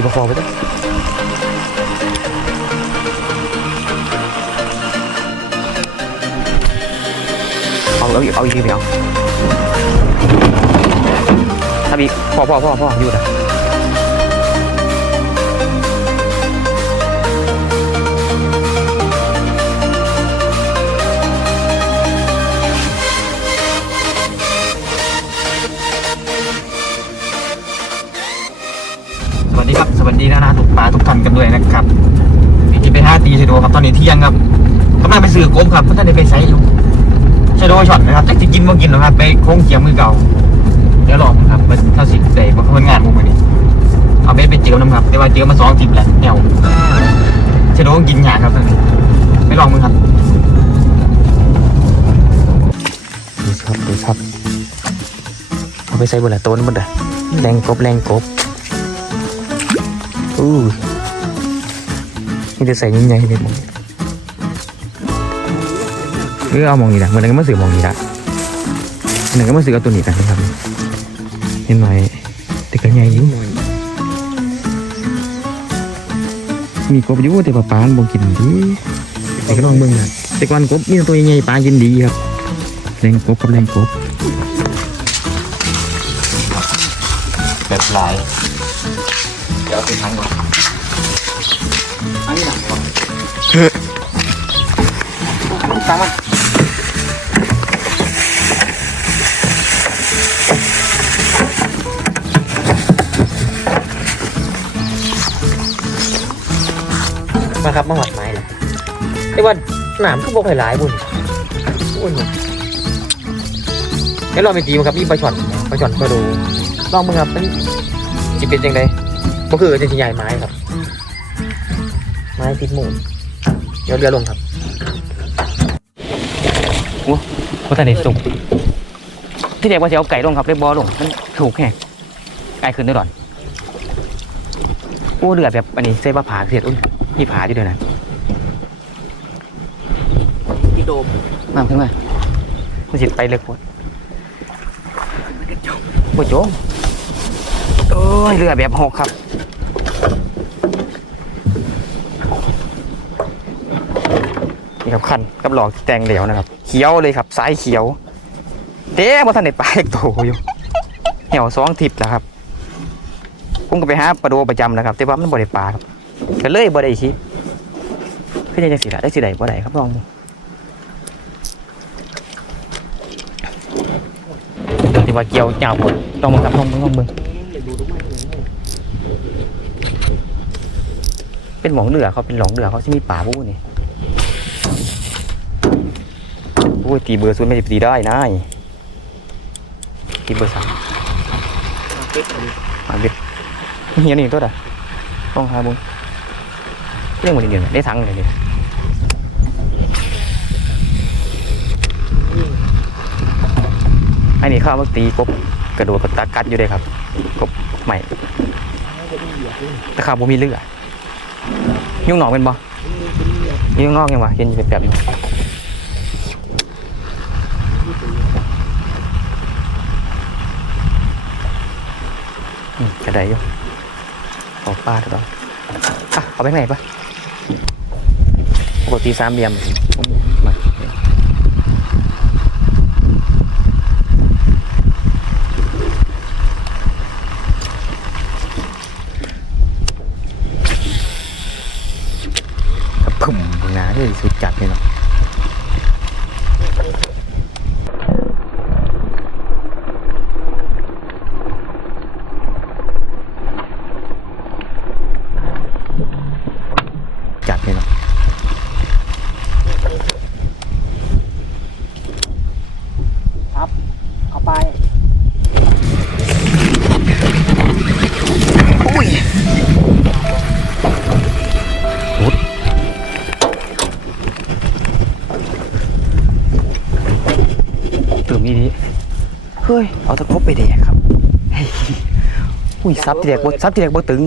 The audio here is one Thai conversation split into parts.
ตีพองไปด้วยเอาเอาอีกเอาอีกไม่เอาถ้ามีพอพอพอพออยู่นะ สวัสดีนะนะทุกปลาทุกท่านกันด้วยนะครับนี่จะไปห้าตีชโดครับตอนนี้เที่ยงครับกำลังไปซื้อกบครับเพื่อนได้ไปไซอยู่ชโดช็อตนะครับแต่จะกินบ่กินหรอครับ ไปโค้งเกียมมือเก่าเดี๋ยวลองครับเป็นเท่าสิบเตะบางคนงานมุมนี้เอาไปไปเจอน้ำครับแต่ว่าเจอมาสองทิปแหละแนวชโดกินหยาครับตอนนี้ไปลองมือครับดูครับดูครับเอาไปใส่บนละต้นบนละแรงกบแรงกบ อู้นี่จะใส่ยังไงเนี่ยมองหรือเอามองนี่ละมันก็มาสื่อมองนี่ละมันก็มาสื่อเอาตัวนี้กันนะครับเห็นไหมแต่ก็ใหญ่อยู่มีกบอยู่แต่ปลาปานบ่กินดีแต่ก็ลองเบิ่งนะแต่ก่อนกบมีแต่ตัวใหญ่ปลากินดีครับแรงกบกับแรงกบแบบลาย ดี๋ยวเอาไปทั้งก่อนอันนี้หนักก่อนตั้งมันมาครับมาหวัดไม้เลยไอ้ว่าหนามคือบอกหลายบุญบุญงั้นลองไปตีมันครับมีปลาช่อนปลาช่อนมาดูลองมึงครับมันจะเป็นยังไง ก็คือจะใหญ่ไม้ครับ ไม้ติดหมูเดี๋ยวเรือลงครับโอ้โหท่านนี่สุกที่เด็กว่าจะเอาไก่ลงครับได้บอลงมันถูกแค่ไก่ขึ้นได้หรอนโอ้เรือแบบอันนี้เซฟว่าผาเสียดอุ้ยมีผาอยู่ด้วยนะพี่โดมมาขึ้นมามันสิไปเลยปวดปวดโจม โอ้ยเรือแบบหกครับนี่ครับคันกับหลอกแตงเหลวนะครับ เขียวเลยครับซ้ายเขียวเด้มาทันได้ปลาเล็กโตอยู่เหี่ยวสองทิพย์แล้วครับผมก็ไปหาปลาโดประจำนะครับ แต่ว่ามันบ่ได้ปลาครับก็เลยบ่ได้คิดขึ้นยังสิละได้สิได้บ่ได้ครับลองดูที่ว่าเกี่ยวเหยาวหมดลองมึงครับลองมึงลองมึง เป็นหมองเหลือเขาเป็นหลองเหลือเขาจะมีป่าบู้นี่โอ้ยตีเบอร์ศูนย์ไม่ได้ตีได้นายตีเบอร์สามมาเบ็ดเฮียนี่ตัวใดต้องหาบุญเรื่องหมันเดียวได้ทั้งเลยดิอันนี้เข้าวมาตีกบกระโดดกระตากัดอยู่เลยครับ กบใหม่แต่ข้าวบ่มีเลือด ยุ่งหนอกเป็นบ่ยุ่งนอกยังวะเห็นอยู่แบบๆอยู่อืมกระไดอยู่ขอาป้าเถองอะเอาไปไหนปะปกติสามเหลี่ยมมาพุ่ม หนาเลยสุดจัดเลยเนาะ มอีดีเฮ้ย เอาตะครบไปแดกครับเฮ้ยอุ้ยซับที่แดกบ่ซับที่แดกบ่ตึง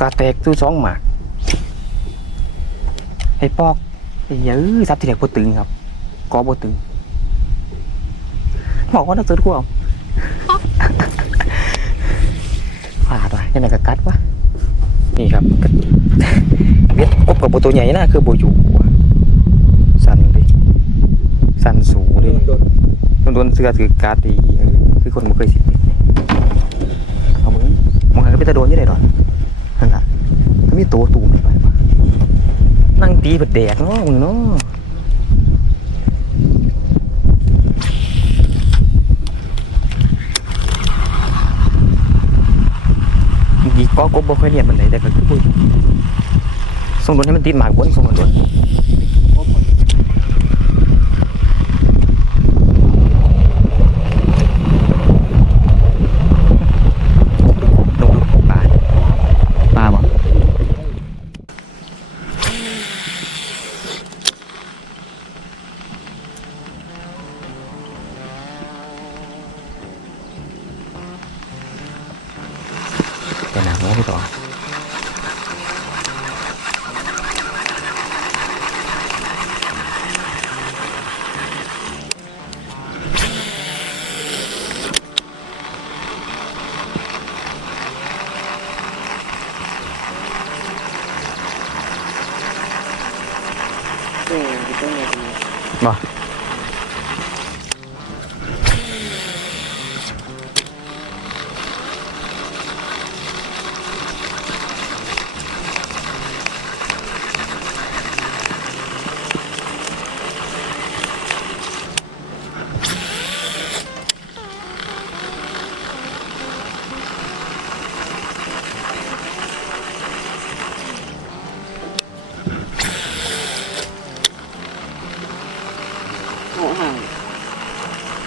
กาแตกตู้สองหมากไอ้ปอกไอ้เย้ยซับที่แดกบ่ตึงครับกอบ่ตึงบอกว่านักสือกูเอาพลาดไปยังไงกับกัดวะนี่ครับกัดเบ็ดกบกับตัวใหญ่นะคือโบอยู่ว่ะสั่นดิ สั่นสูดิโดนโดนโดนเสื้อถือการ์ดดีเออคือคนบ่เคยสิปิดเอามือมองหาก็ไปตะโดนอยังไงดอนนั่นล่ะถ้ามีตัวตูมไปวะนั่งตีเปิดแดกเนาะมึงเนาะเมื่อกี้ก็กบบ่ค่อยเนียนมันเลยแต่ก็คือบ่อยู่ส่งโดนให้มันติดหมากบนส่งโดน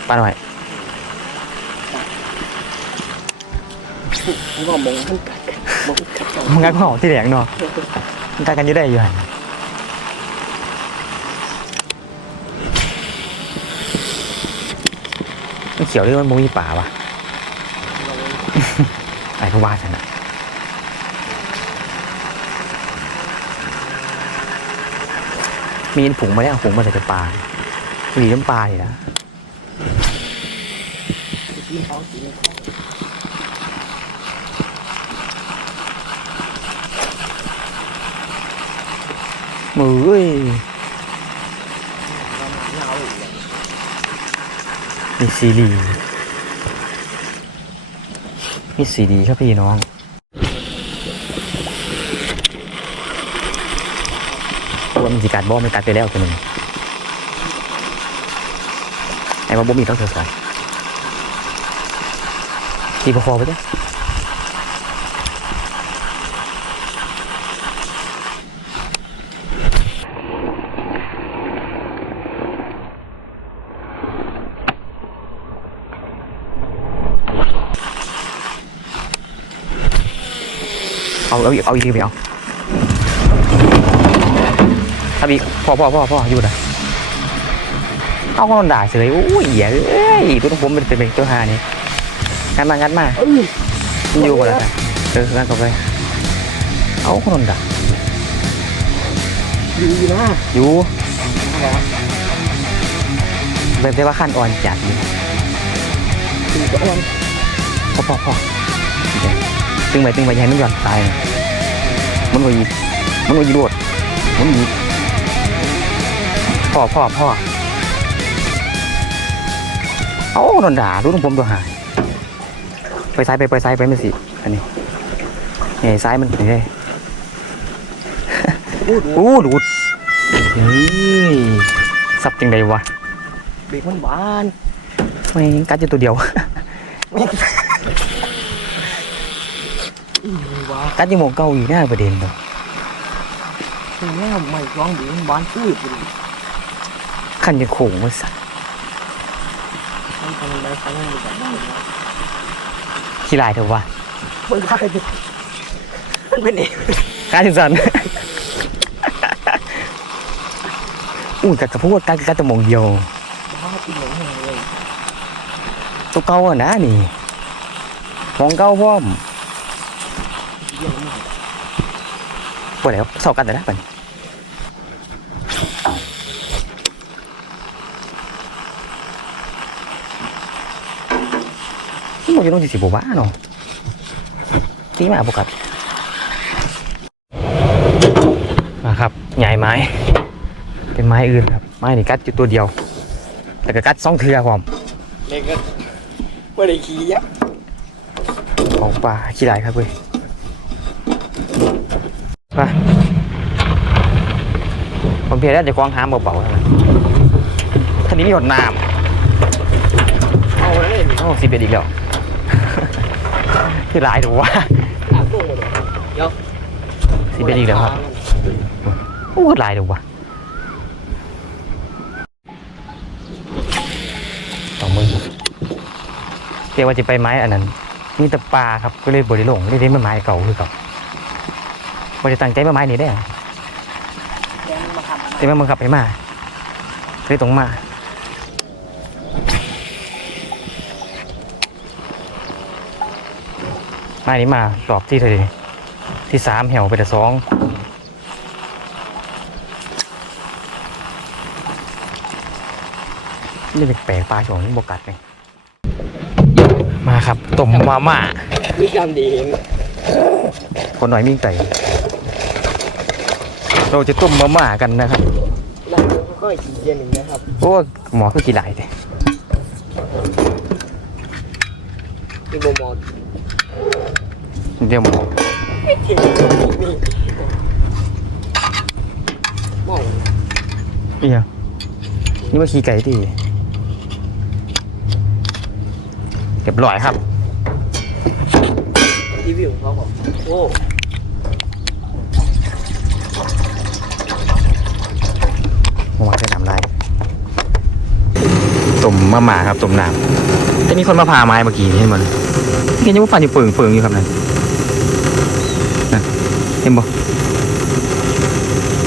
ปลาหน่อยว่ามองมันกัดมองกัดมึงกัดของที่แหลงเนาะมึงกัดกันอยี่ได้อยู่หันมันเขียวด้วยมันบ่มีป่าวะไอ้พวกว่าฉันอะมีนผงมาแล้วผงมาใส่แต่ปลาหลีน้ำปลาอยู่นะ กินท้องกินมือเอ้ยหนาวอีกมีซีดีมีซีดีครับพี่น้องว่ามันสิการบอมันกัดไปแล้วตัวหนึ่งไอ้ว่าบ่มีต้องเสือสอย ตีประคอไปด้วยเอาเอาอีกเอาอีกทีไปเอาถ้าอีกพ่อพ่อพ่อพ่ออยู่นะเอาคนด่าเฉยอุ้ยเหี้ยเอ้ยตัวของผมเป็นเป็นตัวหานี่ งัดมางัดมาเอ้ยมันอยู่ก่อนแล้วกันเอองัดเข้าไปเอาคนด่าดีนะอยู่เป็นแต่ว่าขั้นอ่อนจัดนี่ดีกว่ามันพ่อพ่อพ่อตึงไปตึงไปอยัให้มันหย่อนตายนะมันว่าอีกมันว่าอีโดดมันอีกพ่อพ่อพ่อเอาโดนด่ารู้ของผมตัวหาย ไปซ้ายไปไปซ้ายไปไม่สิอันนี้เนี่ยซ้ายมันเฮ้ยพูดอู้ดูดเฮ้ยสับจังไดวะเบรกมันบานไม่กัดอยู่ตัวเดียวอีว้ากัดอยังหมองเก่าอีกหน้าประเด็นเนาะคือแม่ไม่ร้องเบรกมันบานพูดเลยขันจะโขงมาสัตว์ ขี้ลายเถอะวะมันได้มันเป็นเองกัดจังสันอู้กัดกระพูดกัดกัดแตะมองเดียวบ้าอีหลงเลยตัวเก่าอะนะนี่มองเก่าพร้อมเยี่ยมมากปวดแล้วเศร้ากันแต่ละปัน มันจะต้องสิบบ้าเนาะตีมาปกัดมาครับใหญ่ไม้เป็นไม้อื่นครับไม้นี่กัดอยู่ตัวเดียว แต่ก็กัดสองเทือพร้อมเด็กก็ไม่ได้ขี่ยักษ์ของป่าขี้ไหลครับเว้ยมาผมเพียรแล้จะกวงหามเบาๆท่านั้นท่านี้มีหดน้ำเอาเลยโอ้สิเอ็ดอีกแล้ว ที่ร้ายถูกว่าถามตัวเลยเดี๋ยวสิบเอ็ดอีกแล้วครับโอ้ลายถูกว่าสองมือเรียกว่าจะไปไม้อันนั้นมีแต่ปลาครับก็เลยบริลงเลยได้มาไม้เก่าคือเก่าบริตั้งใจมาไม้นี้ได้อะแกงมาทำแต่มันบังคับให้มาเลยต้องมา มานี้มารอบที่เท่าไหร่ที่สามแหวไปแต่สองนี่แปลกๆปลาช่วงนี้บกัดเลยมาครับต้มมาม่ามีกรรมดีเห็นคนหน่อยมิ่งไก่เราจะต้มมาม่ากันนะครับแล้วก็อีกเย็นหนึ่งนะครับโอ้หมอคือกี่หลายเลยมีโบมอน เดี๋ยวหมอเทียนนี่มองนี่ยังนี่ว่าขี้ไก่ที่เก็บลอยครับรีวิวเขาบอกโอ้ผมว่าจะนำลายต้มมาหมาครับต้มน้ำจะมีคนมาพาไม้เมื่อกี้นี่เห็นมันเห็นยังว่าฟันอยู่เปิงเปิงอยู่ครับนั่นนั่นเห็นบ่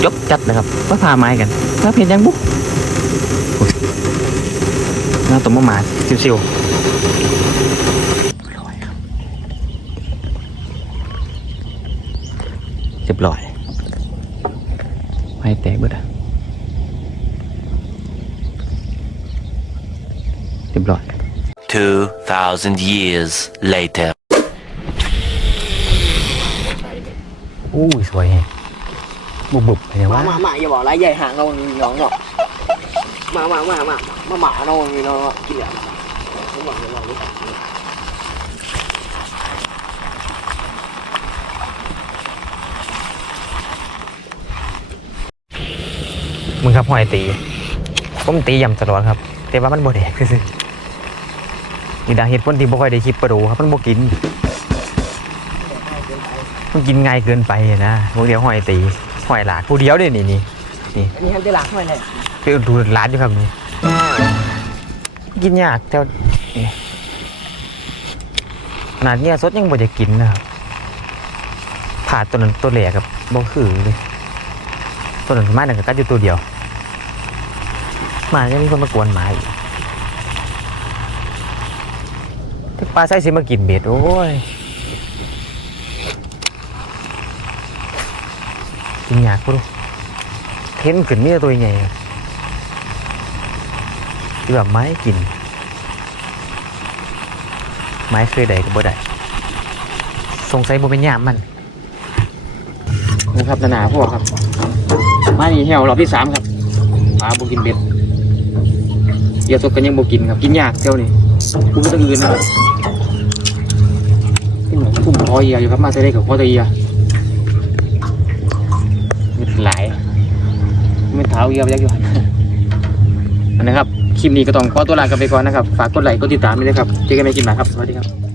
ยกจัดนะครับมาพาไม้กันมาเพียนยังบุ๊น่าต้มมาหมาซิวๆอร่อยครับเรียบร้อยไม่แตกเบิดอะเรียบร้อย 2,000 years later. อู้ยสวยแฮะบุบบุบเห็นมาว่ามามาอย่าบอกไรใหญ่ห่างเรามีน้องเนาะมามามามามาหมาเรามีน้องกินเหลือผมบอกเลยลองดูมึงครับหอยตี ผมตียำตลอดครับ แต่ว่ามันบ่แดกซื่อๆนี่ดาเหตุผลที่บ่ค่อยได้คลิปปลาดูครับมันบ่กิน มันกินง่ายเกินไปอะนะพวกเดียวหอยตีหอยหลากผู้เดียวเด้นี่นี่อันนี้ทำได้หลักเท่าไหร่ไปดูร้านอยู่ครับนี่กินยากแต่ว่านี่ขนาดเนี้ยสดยังบ่จะกินนะครับผ่าตัวนั้นตัวแหลกครับบ่คือเลยตัวนั้นมาหนึ่งก็กัดอยู่ตัวเดียวหมายังมีคนมากวนหมาอีกที่ปลาใส่สิมากินเบ็ดโอ้ย กินยากกูดูเห็นขึ้นมีแต่ตัวใหญ่อะคือแบบไม้กิน ไม้เคยได้ก็บ่ได้สงสัยบ่เป็นยามมันนี่ครับนานาพวกครับมานี่เหี่ยวรอบที่สามครับปลาบ่กินเบ็ดเดี๋ยวสดกันยังบ่กินครับ กินยากเที่ยวนี่กูก็ต้องยืนนะครับนี่หมือนพุ่มคอเอียอยู่ครับมาใส่ได้กับคอตัวเอียมีหลาย ไม่เท้าเยียไปยักอยู่อันนะครับ คลิปนี้ก็ต้องขอตัวลากันไปก่อนนะครับ ฝากกดไลค์ กดติดตามด้วยนะครับ เจอกันใหม่คลิปหน้าครับ สวัสดีครับ